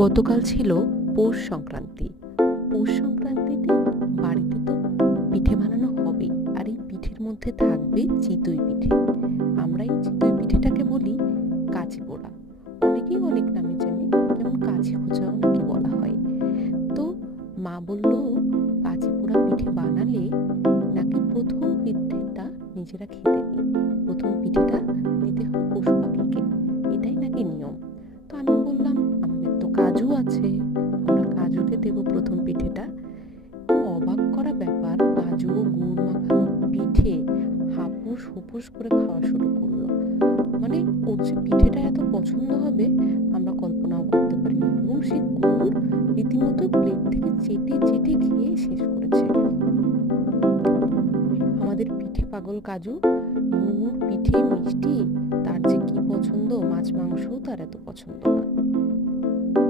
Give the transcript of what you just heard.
গতকাল ছিল পৌষ সংক্রান্তি। পৌষ সংক্রান্তিতে বাড়িতে তো পিঠে বানানো হবেই, আর এই পিঠের মধ্যে থাকবে চিতই পিঠে। আমরা এই চিতই পিঠেটাকে বলি কাঁচি পোড়া, অনেকেই অনেক নামে জানে, যেমন কাছি খোঁচাও নাকি বলা হয়। তো মা বলল কাঁচি পোড়া পিঠে বানালে নাকি প্রথম পিঠেটা নিজেরা খেতে নেই, প্রথম পিঠেটা দিতে হয় পশু পাখিকে, এটাই নাকি নিয়ম। তো আমি বললাম আমাদের তো কাজু আছে, আমরা কাজুকে দেবো প্রথম পিঠেটা। অবাক করা ব্যাপার, কাজু ও গুড় মাখানো পিঠে হাপুস হুপুস করে খাওয়া শুরু করলো। মানে ওর যে পিঠেটা এত পছন্দ হবে আমরা কল্পনাও করতে পারিনি, এবং সে গুড় রীতিমতো প্লেট থেকে চেটে চেটে খেয়ে শেষ করেছে। আমাদের পিঠে পাগল কাজু, গুড় পিঠে মিষ্টি তার যে কি পছন্দ, মাছ মাংসও তার এত পছন্দ না।